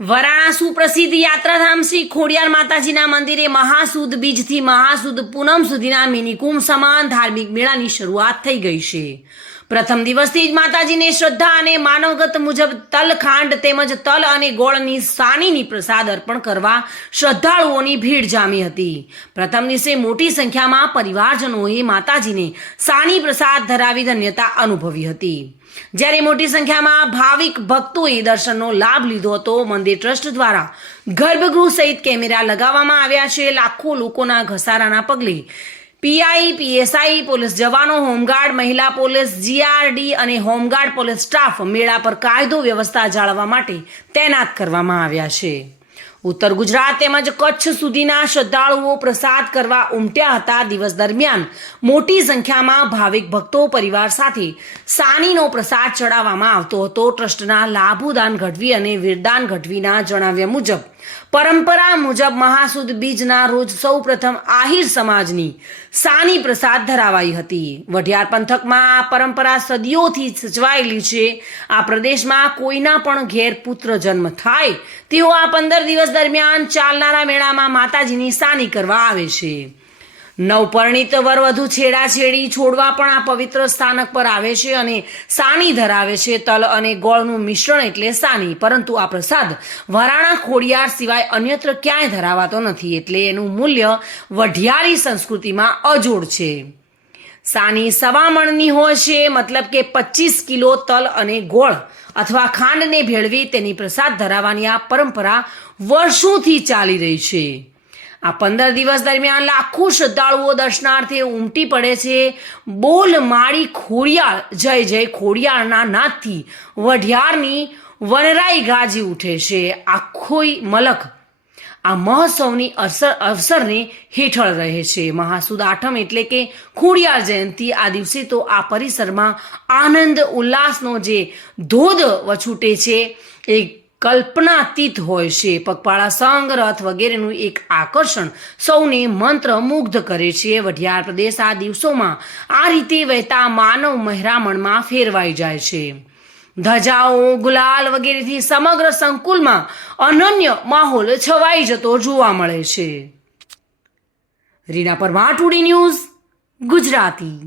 વરાણા સુપ્રસિદ્ધ યાત્રાધામ શ્રી ખોડિયાર માતાજીના મંદિરે મહાસુદ બીજથી મહાસુદ પૂનમ સુધીના મિનિકુંભ સમાન ધાર્મિક મેળાની શરૂઆત થઈ ગઈ છે। પ્રથમ દિવસથી જ માતાજીને શ્રદ્ધા અને માનવગત મુજબ તલ ખાંડ તેમજ તલ અને ગોળની સાનીની પ્રસાદ અર્પણ કરવા શ્રદ્ધાળુઓની ભીડ જામી હતી। પ્રથમ દિવસે મોટી સંખ્યામાં પરિવારજનોએ માતાજીને સાની પ્રસાદ ધરાવી ધન્યતા અનુભવી હતી, જ્યારે મોટી સંખ્યામાં ભાવિક ભક્તોએ દર્શનનો લાભ લીધો હતો। મંદિર ટ્રસ્ટ દ્વારા ગર્ભગૃહ સહિત કેમેરા લગાવવામાં આવ્યા છે। લાખો લોકોના ઘસારાના પગલે પીઆઈ, પીએસઆઈ, પોલીસ જવાનો, હોમગાર્ડ, મહિલા પોલીસ, જીઆરડી અને હોમગાર્ડ પોલીસ સ્ટાફ મેળા પર કાયદો વ્યવસ્થા જાળવવા માટે તૈનાત કરવામાં આવ્યા છે। ઉત્તર ગુજરાત તેમજ કચ્છ સુધીના શ્રદ્ધાળુઓ પ્રસાદ કરવા ઉમટ્યા હતા। દિવસ દરમિયાન મોટી સંખ્યામાં ભાવિક ભક્તો પરિવાર સાથે સાનીનો પ્રસાદ ચડાવવામાં આવતો હતો। ટ્રસ્ટના લાભુદાન ગઢવી અને વીરદાન ગઢવીના જણાવ્યા મુજબ પરંપરા મુજબ મહાસુદ બીજના રોજ સૌપ્રથમ આહિર સમાજની સાની પ્રસાદ ધરાવાઈ હતી। વઢિયાર પંથકમાં આ પરંપરા સદીઓથી સચવાયેલી છે। આ પ્રદેશમાં કોઈના પણ ઘેર પુત્ર જન્મ થાય તેઓ આ 15 દિવસ દરમિયાન ચાલનારા મેળામાં માતાજીની સાની કરવા આવે છે। નવપરણિત વરવધુ છેડાછેડી છોડવા પણ આ પવિત્ર સ્થાનક પર આવે છે અને સાની ધરાવે છે। તલ અને ગોળનું મિશ્રણ એટલે સાની, પરંતુ આ પ્રસાદ વરાણા ખોડિયાર સિવાય અન્યત્ર ક્યાંય ધરાવાતો નથી, એટલે એનું મૂલ્ય વઢિયારી સંસ્કૃતિમાં અજોડ છે। સાની સવા મણની હોય છે, મતલબ કે 25 કિલો તલ અને ગોળ અથવા ખાંડને ભેળવી તેની પ્રસાદ ધરાવવાની આ પરંપરા વર્ષોથી ચાલી રહી છે। આ 15 દિવસ દરમિયાન લાખો શ્રદ્ધાળુઓ દર્શનાર્થે ઉમટી પડે છે। બોલ માળી ખોડિયાર, જય જય ખોડિયારના નાદથી વઢિયારની વનરાઈ ગાજી ઉઠે છે। આખોય મલક આ મહોત્સવની અવસરને હેઠળ રહે છે। મહાસુદ આઠમ એટલે કે ખોડિયાર જયંતિ। આ દિવસે તો આ પરિસરમાં આનંદ ઉલ્લાસનો જે ધોધ વછૂટે છે એ કલ્પનાતીત હોય છે। પગપાળા સંઘ, રથ વગેરેનું એક આકર્ષણ સૌને મંત્રમુગ્ધ કરે છે। વઢિયાર પ્રદેશ આ દિવસોમાં આ રીતે વહેતા માનવ મહેરામણમાં ફેરવાઈ જાય છે। ધજાઓ, ગુલાલ વગેરેથી સમગ્ર સંકુલમાં અનન્ય માહોલ છવાઈ જતો જોવા મળે છે। Reena Parmar, today news, Gujarati.